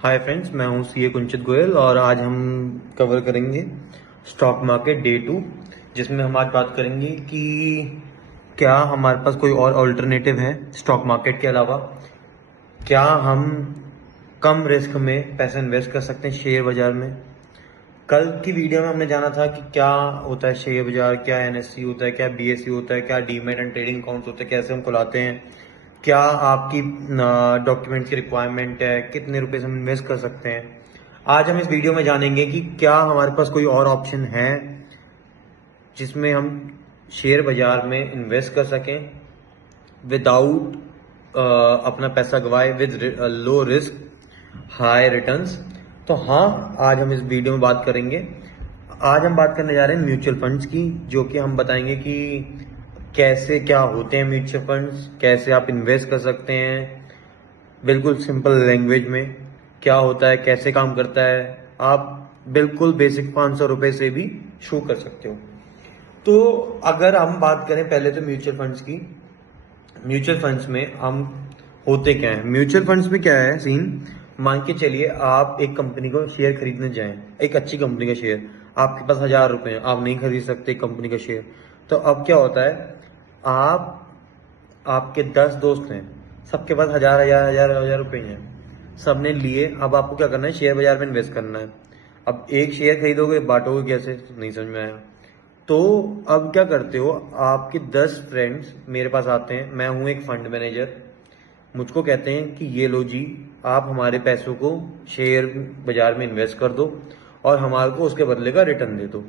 Hi friends, मैं हूं CA कुंचित Goyal और आज हम कवर करेंगे स्टॉक मार्केट डे 2, जिसमें हम आज बात करेंगे कि क्या हमारे पास कोई और अल्टरनेटिव है स्टॉक मार्केट के अलावा। क्या हम कम रिस्क में पैसा इन्वेस्ट कर सकते हैं शेयर बाजार में। कल की वीडियो में हमने जाना था कि क्या होता है शेयर बाजार, क्या एनएससी होता है, क्या बीएससी होता है, क्या डीमैट एंड ट्रेडिंग अकाउंट होते हैं, कैसे हम खुलाते हैं, क्या आपकी डॉक्यूमेंट की रिक्वायरमेंट है, कितने रुपए से हम इन्वेस्ट कर सकते हैं। आज हम इस वीडियो में जानेंगे कि क्या हमारे पास कोई और ऑप्शन है जिसमें हम शेयर बाजार में इन्वेस्ट कर सकें विदाउट अपना पैसा गवाए, with low risk high returns. तो हाँ, आज हम इस वीडियो में बात करेंगे। आज हम बात करने जा रहे हैं म्यूचुअल फंड्स की, जो कि हम बताएंगे कि कैसे क्या होते हैं म्यूचुअल फंड्स, कैसे आप इन्वेस्ट कर सकते हैं बिल्कुल सिंपल लैंग्वेज में, क्या होता है, कैसे काम करता है। आप बिल्कुल बेसिक 500 रुपए से भी शुरू कर सकते हो। तो अगर हम बात करें पहले तो म्यूचुअल फंड्स की, म्यूचुअल फंड्स में हम होते क्या है। म्यूचुअल फंड्स में क्या है सीन, मान के चलिए आप एक कंपनी को शेयर खरीदने जाएं, एक अच्छी कंपनी का शेयर, आपके पास 1000 रुपए हैं, आप नहीं खरीद सकते कंपनी का शेयर। तो अब क्या होता है, आप आपके 10 दोस्त हैं, सबके पास हजार हजार हजार हजार रुपए हैं, सबने लिए। अब आपको क्या करना है, शेयर बाजार में इन्वेस्ट करना है। अब एक शेयर खरीदोगे, बांटोगे कैसे, नहीं समझ में आया। तो अब क्या करते हो, आपके 10 फ्रेंड्स मेरे पास आते हैं, मैं हूं एक फंड मैनेजर, मुझको कहते हैं कि ये लो जी, आप हमारे पैसों को शेयर बाजार में इन्वेस्ट कर दो और हमारे को उसके बदले का रिटर्न दे दो।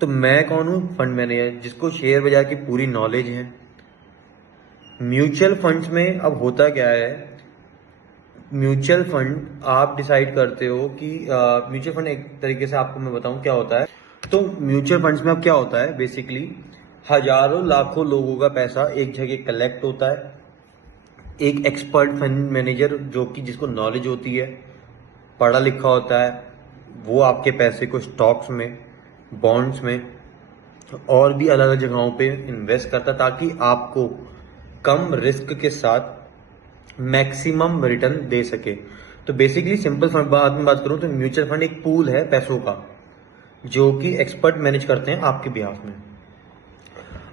तो मैं कौन हूं, फंड मैनेजर, जिसको शेयर बाजार की पूरी नॉलेज है। म्यूचुअल फंड्स में अब होता क्या है, म्यूचुअल फंड आप डिसाइड करते हो कि म्यूचुअल फंड एक तरीके से आपको मैं बताऊं क्या होता है। तो म्यूचुअल फंड्स में अब क्या होता है, बेसिकली हजारों लाखों लोगों का पैसा एक जगह कलेक्ट होता है। एक एक्सपर्ट फंड मैनेजर जो कि जिसको नॉलेज होती है, पढ़ा लिखा होता है, वो आपके पैसे को स्टॉक्स में, बॉन्ड्स में और भी अलग अलग जगहों पे इन्वेस्ट करता है, ताकि आपको कम रिस्क के साथ मैक्सिमम रिटर्न दे सके। तो बेसिकली सिंपल बात में बात करूं तो म्यूचुअल फंड एक पूल है पैसों का, जो कि एक्सपर्ट मैनेज करते हैं आपके बिहाफ में।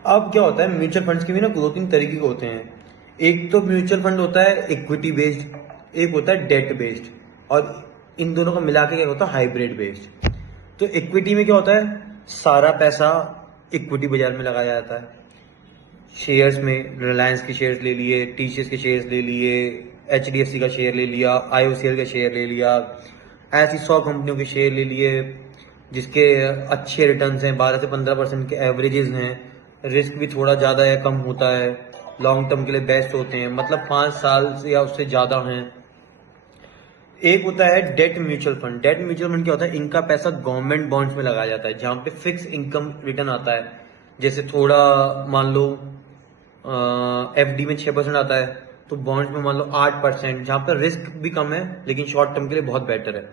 अब क्या होता है, म्यूचुअल फंड्स के भी ना 2-3 तरीके के होते हैं। एक तो म्यूचुअल फंड होता है इक्विटी बेस्ड, एक होता है डेट बेस्ड, और इन दोनों को मिला के क्या होता है, हाइब्रिड बेस्ड। तो इक्विटी में क्या होता है, सारा पैसा इक्विटी बाजार में लगाया जाता है। शेयर्स में रिलायंस के शेयर्स ले लिए, टीसीएस के शेयर्स ले लिए, एचडीएफसी का शेयर ले लिया, आईओसीएल का शेयर ले लिया, ऐसी 100 कंपनियों के शेयर ले लिए जिसके अच्छे रिटर्न्स हैं, 12 से 15% के एवरेजेस हैं। रिस्क भी थोड़ा ज़्यादा है, कम होता है, लॉन्ग टर्म के लिए बेस्ट होते हैं, मतलब 5 साल से या उससे ज़्यादा हैं। एक होता है debt mutual fund. Debt mutual fund क्या होता है, इनका पैसा गवर्नमेंट बॉन्ड्स में लगाया जाता है, जहां पे फिक्स इनकम रिटर्न आता है। जैसे थोड़ा मान लो एफडी में 6% आता है, तो बॉन्ड्स में मान लो 8%, जहां पर रिस्क भी कम है लेकिन शॉर्ट टर्म के लिए बहुत बेटर है।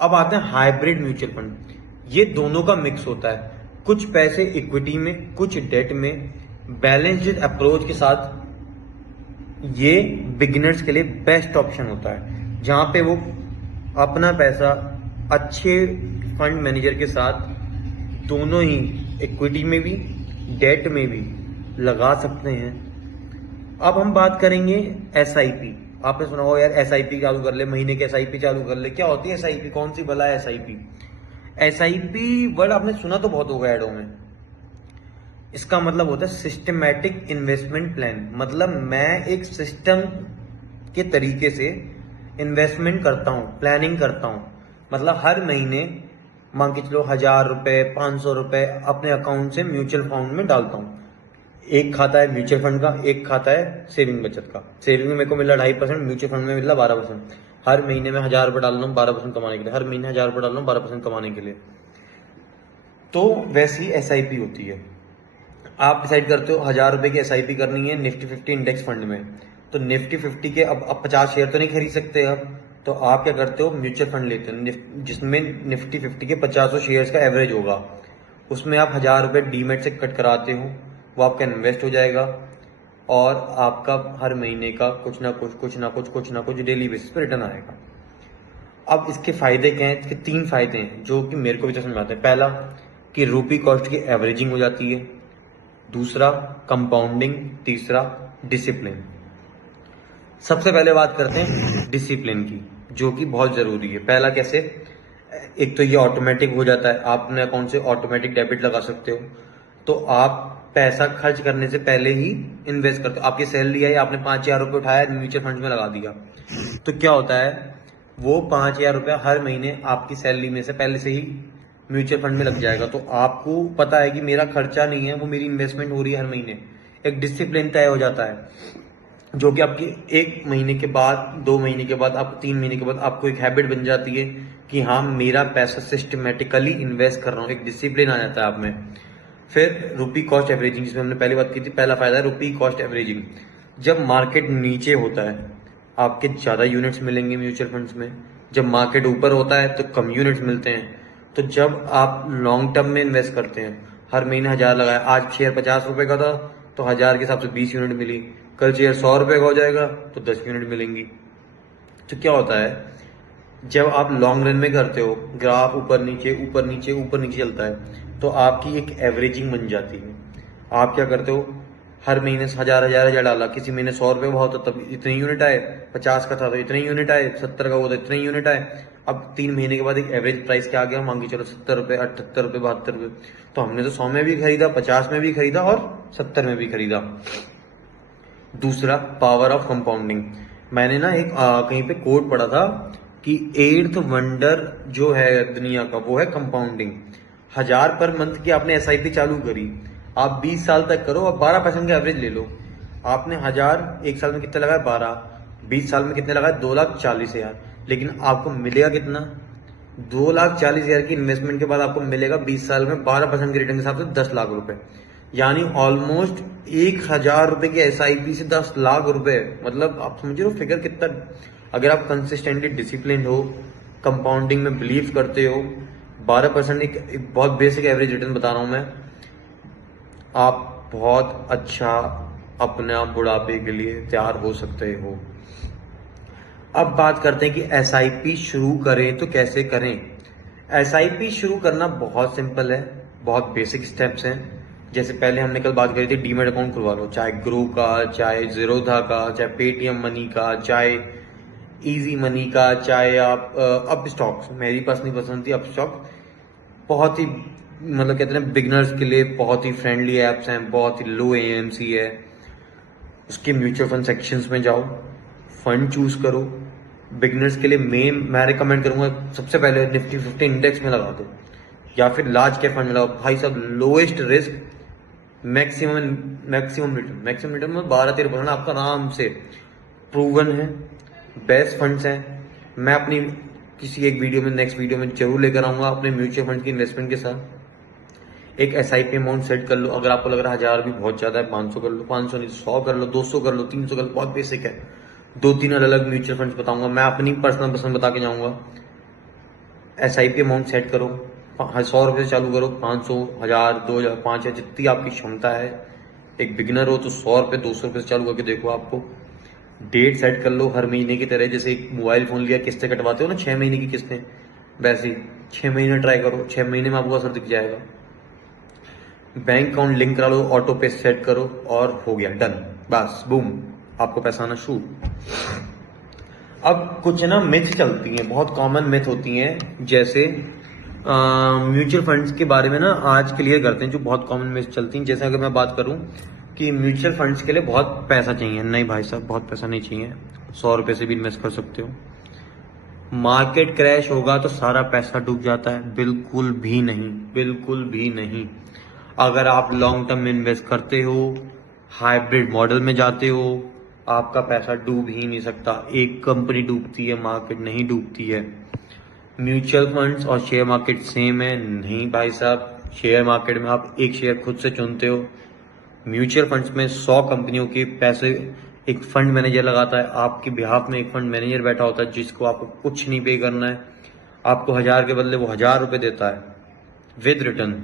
अब आते हैं हाइब्रिड म्यूचुअल फंड, ये दोनों का मिक्स होता है, कुछ पैसे इक्विटी में, कुछ डेट में, बैलेंस्ड अप्रोच के साथ। ये बिगिनर्स के लिए बेस्ट ऑप्शन होता है, जहां पे वो अपना पैसा अच्छे फंड मैनेजर के साथ दोनों ही इक्विटी में भी डेट में भी लगा सकते हैं। अब हम बात करेंगे एसआईपी। आपने सुना हो यार, एसआईपी चालू कर ले, महीने की एसआईपी चालू कर ले। क्या होती है एसआईपी, कौन सी भला है एसआईपी। एसआईपी वर्ड आपने सुना तो बहुत होगा एडों में। इसका मतलब होता है सिस्टमैटिक इन्वेस्टमेंट प्लान, मतलब मैं एक सिस्टम के तरीके से इन्वेस्टमेंट करता हूं, प्लानिंग करता हूं। मतलब हर महीने मान के चलो 1000 रुपए, 500 रुपए अपने अकाउंट से म्यूचुअल फंड में डालता हूं। एक खाता है म्यूचुअल फंड का, एक खाता है सेविंग बचत का। सेविंग में मेरे को मिल रहा 2.5%, म्यूचुअल फंड में मिल रहा 12%। हर महीने में 1000 रुपए डाल रहा हूँ 12% कमाने के लिए, हर महीने 1000 रुपए डाल रहा हूँ 12% कमाने के लिए। तो वैसी एसआईपी होती है। आप डिसाइड करते हो 1000 रुपए की एसआईपी करनी है निफ्टी 50 इंडेक्स फंड में। तो निफ्टी 50 के अब 50 शेयर तो नहीं खरीद सकते अब, तो आप क्या करते हो, म्यूचुअल फंड लेते हो जिसमें निफ्टी 50 के 50 शेयर्स का एवरेज होगा। उसमें आप 1000 रुपए डीमेट से कट कराते हो, वो आपका इन्वेस्ट हो जाएगा और आपका हर महीने का कुछ ना कुछ डेली बेसिस पर रिटर्न आएगा। अब इसके फायदे क्या हैं? इसके 3 फायदे हैं जो कि मेरे को भी तो समझ आते हैं। पहला कि रुपी कॉस्ट की एवरेजिंग हो जाती है, दूसरा कंपाउंडिंग, तीसरा डिसिप्लिन। सबसे पहले बात करते हैं डिसिप्लिन की, जो कि बहुत ज़रूरी है। पहला कैसे? एक तो ये ऑटोमेटिक हो जाता है, आप अपने अकाउंट से ऑटोमेटिक डेबिट लगा सकते हो। तो आप पैसा खर्च करने से पहले ही इन्वेस्ट करते हो। आपकी सैलरी आई, आपने 5,000 रुपये उठाया, म्यूचुअल फंड में लगा दिया, तो क्या होता है, वो 5,000 रुपया हर महीने आपकी सैलरी में से पहले से ही म्यूचुअल फंड में लग जाएगा। तो आपको पता है कि मेरा खर्चा नहीं है, वो मेरी इन्वेस्टमेंट हो रही है हर महीने। एक डिसिप्लिन तय हो जाता है, जो कि आपकी 1 महीने के बाद, 2 महीने के बाद, आपको 3 महीने के बाद आपको एक हैबिट बन जाती है कि हाँ, मेरा पैसा सिस्टमेटिकली इन्वेस्ट कर रहा हूँ। एक डिसिप्लिन आ जाता है आप में। फिर रुपी कॉस्ट एवरेजिंग, जिसमें हमने पहले बात की थी, पहला फायदा है रुपी कॉस्ट एवरेजिंग। जब मार्केट नीचे होता है, आपके ज़्यादा यूनिट्स मिलेंगे म्यूचुअल फंड्स में। जब मार्केट ऊपर होता है तो कम यूनिट्स मिलते हैं। तो जब आप लॉन्ग टर्म में इन्वेस्ट करते हैं, हर महीने 1,000 लगाया, आज शेयर 50 रुपए का था तो 1,000 के हिसाब से 20 यूनिट मिली, कल शेयर 100 रुपए का हो जाएगा तो 10 यूनिट मिलेंगी। तो क्या होता है, जब आप लॉन्ग रन में करते हो, ग्राफ ऊपर नीचे ऊपर नीचे ऊपर नीचे चलता है, तो आपकी एक एवरेजिंग बन जाती है। आप क्या करते हो, हर महीने 1,000 डाला, किसी महीने 100 रुपये हुआ तो तब इतने यूनिट आए, 50 का था तो इतने यूनिट आए, 70 का हुआ तो इतने यूनिट आए। अब 3 महीने के बाद एक एवरेज प्राइस क्या आ गया, मान के चलो 70 रुपये, 78 रुपये, 72 रुपये। तो हमने तो 100 में भी खरीदा, 50 में भी खरीदा और 70 में भी खरीदा। दूसरा, पावर ऑफ कंपाउंडिंग। मैंने ना एक कहीं पे कोट पढ़ा था कि 8th वंडर जो है दुनिया का, वो है कंपाउंडिंग। 1,000 पर मंथ की आपने एसआईपी चालू करी, आप 20 साल तक करो और 12% का एवरेज ले लो। आपने 1,000 एक साल में कितने लगाए, 12, 20 साल में कितने लगाए, 2,40,000। लेकिन आपको मिलेगा कितना, 2,40,000 की इन्वेस्टमेंट के बाद आपको मिलेगा 20 साल में 12% के रिटर्न के हिसाब से 10 लाख रुपए। यानी ऑलमोस्ट 1,000 रुपए की एसआईपी से 10 लाख रुपए। मतलब आप समझ रहे हो फिगर कितना। अगर आप कंसिस्टेंटली डिसिप्लिन हो, कंपाउंडिंग में बिलीव करते हो, 12% एक बहुत बेसिक एवरेज रिटर्न बता रहा हूं मैं, आप बहुत अच्छा अपने आप बुढ़ापे के लिए तैयार हो सकते हो। अब बात करते हैं कि एसआईपी शुरू करें तो कैसे करें। एसआईपी शुरू करना बहुत सिंपल है, बहुत बेसिक स्टेप्स हैं। जैसे पहले हमने कल बात करी थी, डीमेट अकाउंट खुलवा लो, चाहे ग्रो का, चाहे जीरोधा का, चाहे पेटीएम मनी का, चाहे इजी मनी का, चाहे आप अप स्टॉक्स, मेरी पर्सनली पसंद थी अप स्टॉक। बहुत ही मतलब कहते हैं बिगनर्स के लिए बहुत ही फ्रेंडली एप्स हैं, बहुत ही लो एएमसी है। उसके म्यूचुअल फंड सेक्शंस में जाओ, फंड चूज करो। बिगनर्स के लिए मैं रिकमेंड करूंगा, सबसे पहले निफ्टी 50 इंडेक्स में लगा दो, या फिर लार्ज कैप फंड में लगाओ। भाई साहब, लोएस्ट रिस्क, मैक्सिमम रिटर्न में 12-13% आपका आराम से प्रूवन है। बेस्ट फंड्स हैं। मैं अपनी किसी एक वीडियो में, नेक्स्ट वीडियो में जरूर लेकर आऊंगा अपने म्यूचुअल फंड की इन्वेस्टमेंट के साथ। एक एसआईपी अमाउंट सेट कर लो। अगर आपको लग रहा है 1,000 भी बहुत ज्यादा है, 500 कर लो, 500 नहीं 100 कर लो, 200 कर लो, 300 कर लो, बहुत बेसिक है। 2-3 अलग अलग म्यूचुअल फंड्स बताऊंगा, मैं अपनी पर्सनल पसंद बता के जाऊंगा। एसआईपी अमाउंट सेट करो, 100 रुपये से चालू करो, 500, 1,000, 2,000, 5,000, जितनी आपकी क्षमता है। एक बिगिनर हो तो 100 रुपये, 200 रुपये से चालू करके देखो। आपको डेट सेट कर लो हर महीने की तरह, जैसे एक मोबाइल फोन लिया किस्तें कटवाते हो ना, 6 महीने की किस्तें, वैसे ही 6 महीने ट्राई करो, 6 महीने में आपको असर दिख जाएगा। बैंक अकाउंट लिंक करा लो, ऑटो पे सेट करो और हो गया, डन, बस बूम, आपको पैसा आना शुरू। अब कुछ ना मिथ चलती हैं, बहुत कॉमन मिथ होती हैं, जैसे म्यूचुअल फंड्स के बारे में ना आज क्लियर करते हैं, जो बहुत कॉमन मिथ चलती हैं। जैसे अगर मैं बात करूं कि म्यूचुअल फंड्स के लिए बहुत पैसा चाहिए, नहीं भाई साहब, बहुत पैसा नहीं चाहिए, 100 रुपये से भी इन्वेस्ट कर सकते हो। मार्केट क्रैश होगा तो सारा पैसा डूब जाता है, बिल्कुल भी नहीं, बिल्कुल भी नहीं। अगर आप लॉन्ग टर्म में इन्वेस्ट करते हो, हाइब्रिड मॉडल में जाते हो, आपका पैसा डूब ही नहीं सकता। एक कंपनी डूबती है, मार्केट नहीं डूबती है। म्यूचुअल फंड्स और शेयर मार्केट सेम है? नहीं भाई साहब, शेयर मार्केट में आप एक शेयर खुद से चुनते हो, म्यूचुअल फंड्स में 100 कंपनियों के पैसे एक फंड मैनेजर लगाता है। आपके बिहाफ में एक फंड मैनेजर बैठा होता है, जिसको आपको कुछ नहीं पे करना है। आपको 1,000 के बदले वो 1,000 रुपये देता है विद रिटर्न।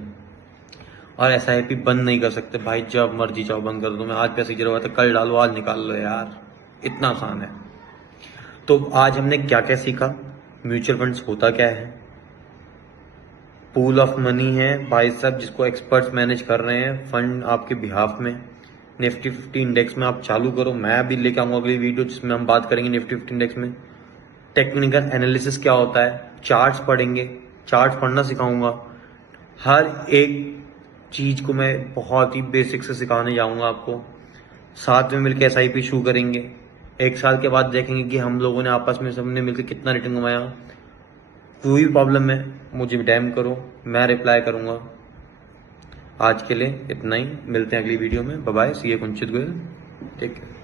और एसआईपी बंद नहीं कर सकते भाई, जब मर्जी चाहो बंद कर दो। मैं आज पैसे गिरा हुआ था, कल डालो, आज निकाल लो यार, इतना आसान है। तो आज हमने क्या क्या सीखा, म्यूचुअल फंड्स होता क्या है, पूल ऑफ मनी है भाई साहब जिसको एक्सपर्ट्स मैनेज कर रहे हैं फंड आपके बिहाफ में। निफ्टी 50 इंडेक्स में आप चालू करो, मैं अभी लेके आऊंगा अगली वीडियो जिसमें हम बात करेंगे निफ्टी 50 इंडेक्स में टेक्निकल एनालिसिस क्या होता है, चार्ट्स पढ़ेंगे, चार्ट्स पढ़ना सिखाऊंगा। हर एक चीज को मैं बहुत ही बेसिक से सिखाने जाऊंगा आपको। साथ में मिलकर SIP शुरू करेंगे, 1 साल के बाद देखेंगे कि हम लोगों ने आपस में सबने मिलकर कितना रिटर्न कमाया। कोई भी प्रॉब्लम है मुझे डैम करो, मैं रिप्लाई करूंगा। आज के लिए इतना ही, मिलते हैं अगली वीडियो में। बाय बाय, सी ए कुंचित गोयल, टेक केयर।